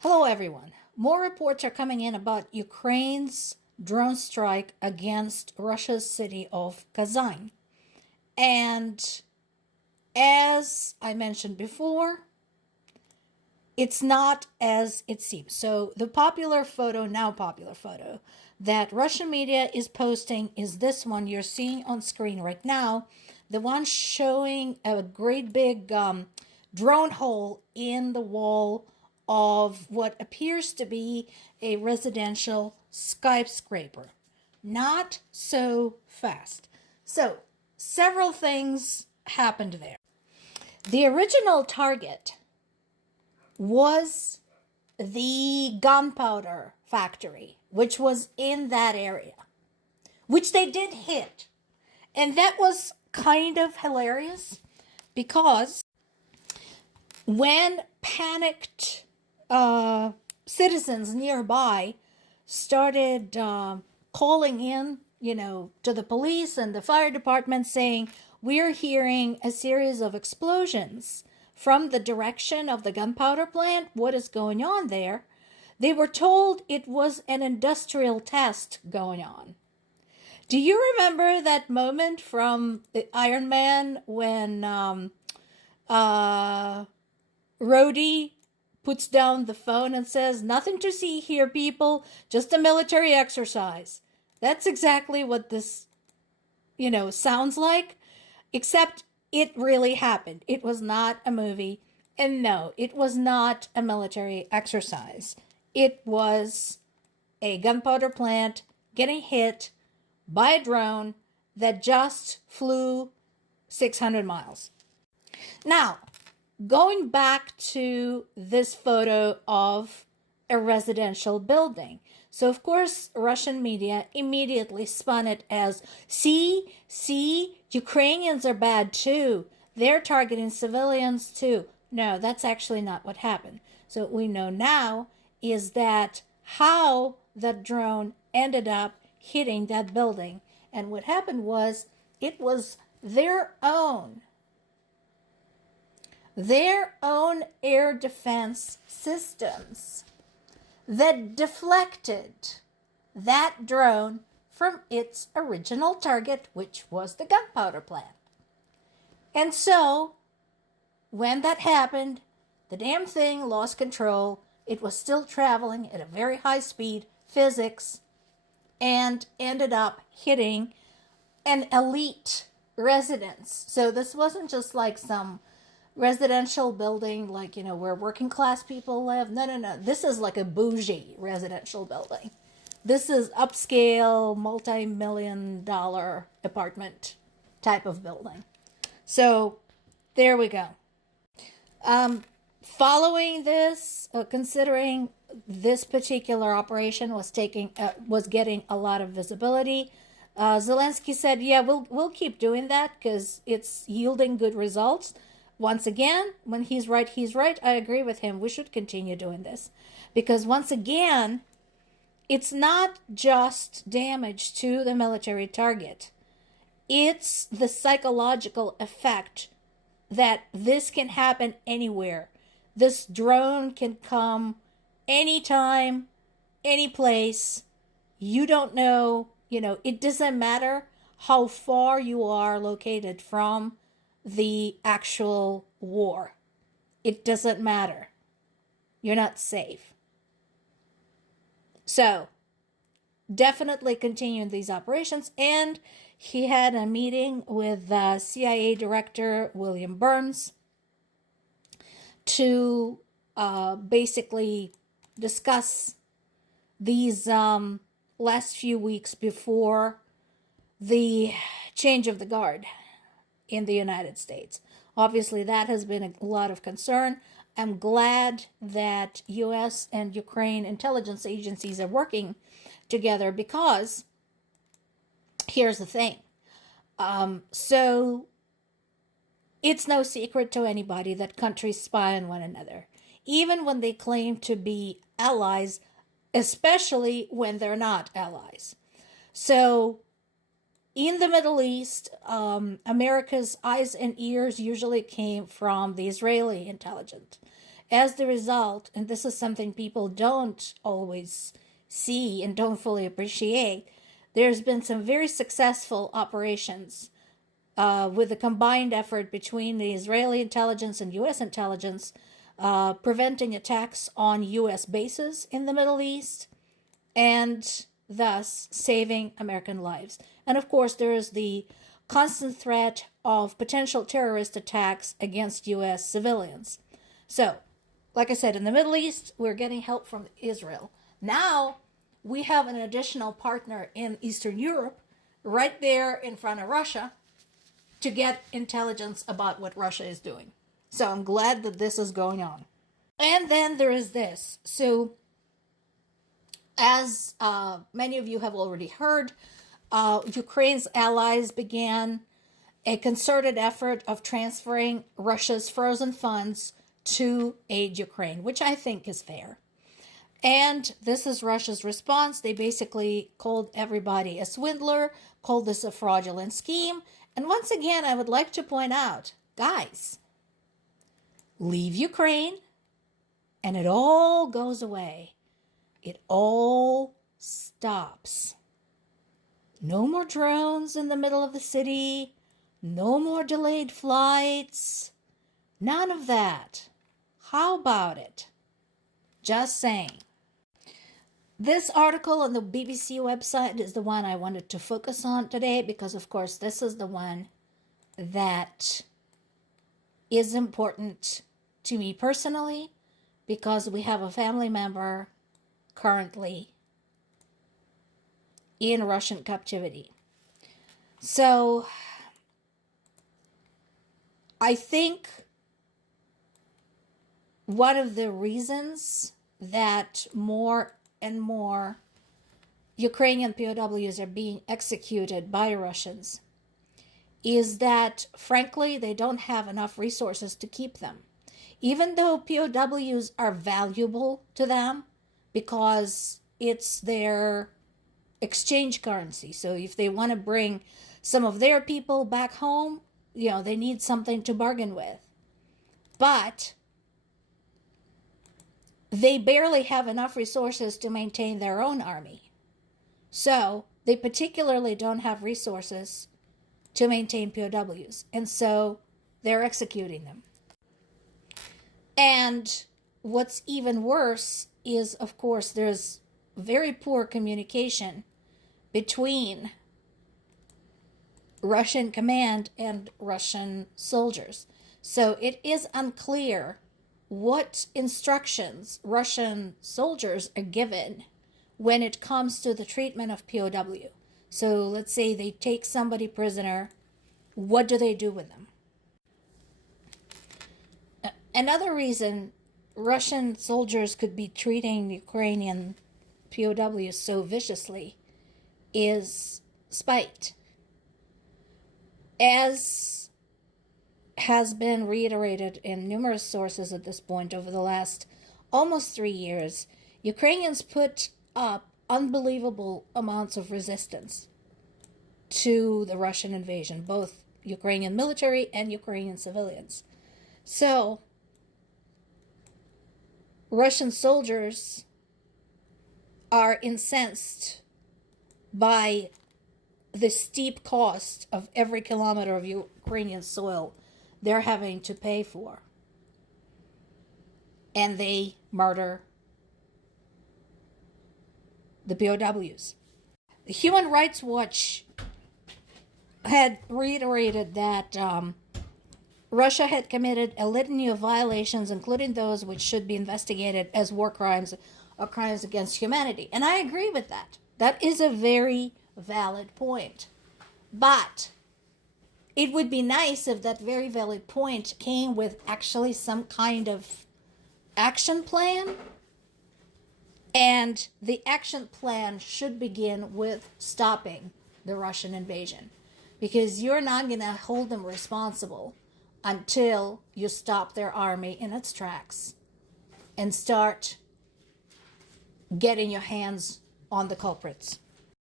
Hello, everyone. More reports are coming in about Ukraine's drone strike against Russia's city of Kazan. And as I mentioned before, it's not as it seems. So the popular photo that Russian media is posting is this one you're seeing on screen right now. The one showing a great big drone hole in the wall of what appears to be a residential skyscraper. Not so fast. So several things happened there. The original target was the gunpowder factory, which was in that area, which they did hit. And that was kind of hilarious because when panicked citizens nearby started calling in, to the police and the fire department saying, we're hearing a series of explosions from the direction of the gunpowder plant. What is going on there? They were told it was an industrial test going on. Do you remember that moment from the Iron Man when Rhodey puts down the phone and says, nothing to see here, people, just a military exercise? That's exactly what this, sounds like, except it really happened. It was not a movie. And no, it was not a military exercise. It was a gunpowder plant getting hit by a drone that just flew 600 miles. Now, going back to this photo of a residential building. So, of course, Russian media immediately spun it as, see, Ukrainians are bad too. They're targeting civilians too. No, that's actually not what happened. So what we know now is that how that drone ended up hitting that building. And what happened was it was their own air defense systems that deflected that drone from its original target, which was the gunpowder plant. And so, when that happened, the damn thing lost control. It was still traveling at a very high speed, physics, and ended up hitting an elite residence. So this wasn't just like some residential building like, where working class people live. No. This is like a bougie residential building. This is upscale, multi-million-dollar apartment type of building. So there we go. Following this, considering this particular operation was getting a lot of visibility, Zelensky said, "Yeah, we'll keep doing that because it's yielding good results." Once again, when he's right, he's right. I agree with him. We should continue doing this because once again, it's not just damage to the military target. It's the psychological effect that this can happen anywhere. This drone can come anytime, any place. You don't know, it doesn't matter how far you are located from the actual war. It doesn't matter. You're not safe. So, definitely continuing these operations. And he had a meeting with CIA Director William Burns to basically discuss these last few weeks before the change of the guard in the United States. Obviously, that has been a lot of concern. I'm glad that U.S. and Ukraine intelligence agencies are working together because here's the thing. So it's no secret to anybody that countries spy on one another, even when they claim to be allies, especially when they're not allies. So in the Middle East, America's eyes and ears usually came from the Israeli intelligence. As the result, and this is something people don't always see and don't fully appreciate, there's been some very successful operations with a combined effort between the Israeli intelligence and U.S. intelligence, preventing attacks on U.S. bases in the Middle East, and thus saving American lives. And of course, there is the constant threat of potential terrorist attacks against U.S. civilians. So, like I said, in the Middle East, we're getting help from Israel. Now, we have an additional partner in Eastern Europe, right there in front of Russia, to get intelligence about what Russia is doing. So I'm glad that this is going on. And then there is this. So, as many of you have already heard, Ukraine's allies began a concerted effort of transferring Russia's frozen funds to aid Ukraine, which I think is fair. And this is Russia's response. They basically called everybody a swindler, called this a fraudulent scheme. And once again, I would like to point out, guys, leave Ukraine and it all goes away. It all stops. No more drones in the middle of the city. No more delayed flights. None of that. How about it? Just saying. This article on the BBC website is the one I wanted to focus on today because, of course, this is the one that is important to me personally because we have a family member currently in Russian captivity. So, I think one of the reasons that more and more Ukrainian POWs are being executed by Russians is that, frankly, they don't have enough resources to keep them. Even though POWs are valuable to them because it's their exchange currency. So if they want to bring some of their people back home, they need something to bargain with. But they barely have enough resources to maintain their own army. So they particularly don't have resources to maintain POWs. And so they're executing them. And what's even worse is, of course, there's very poor communication between Russian command and Russian soldiers. So it is unclear what instructions Russian soldiers are given when it comes to the treatment of POW. So let's say they take somebody prisoner. What do they do with them? Another reason Russian soldiers could be treating Ukrainian POWs so viciously is spite. As has been reiterated in numerous sources at this point over the last almost 3 years, Ukrainians put up unbelievable amounts of resistance to the Russian invasion, both Ukrainian military and Ukrainian civilians. So, Russian soldiers are incensed by the steep cost of every kilometer of Ukrainian soil they're having to pay for. And they murder the POWs. The Human Rights Watch had reiterated that Russia had committed a litany of violations, including those which should be investigated as war crimes or crimes against humanity. And I agree with that. That is a very valid point. But it would be nice if that very valid point came with actually some kind of action plan. And the action plan should begin with stopping the Russian invasion. Because you're not going to hold them responsible until you stop their army in its tracks and start getting your hands on the culprits.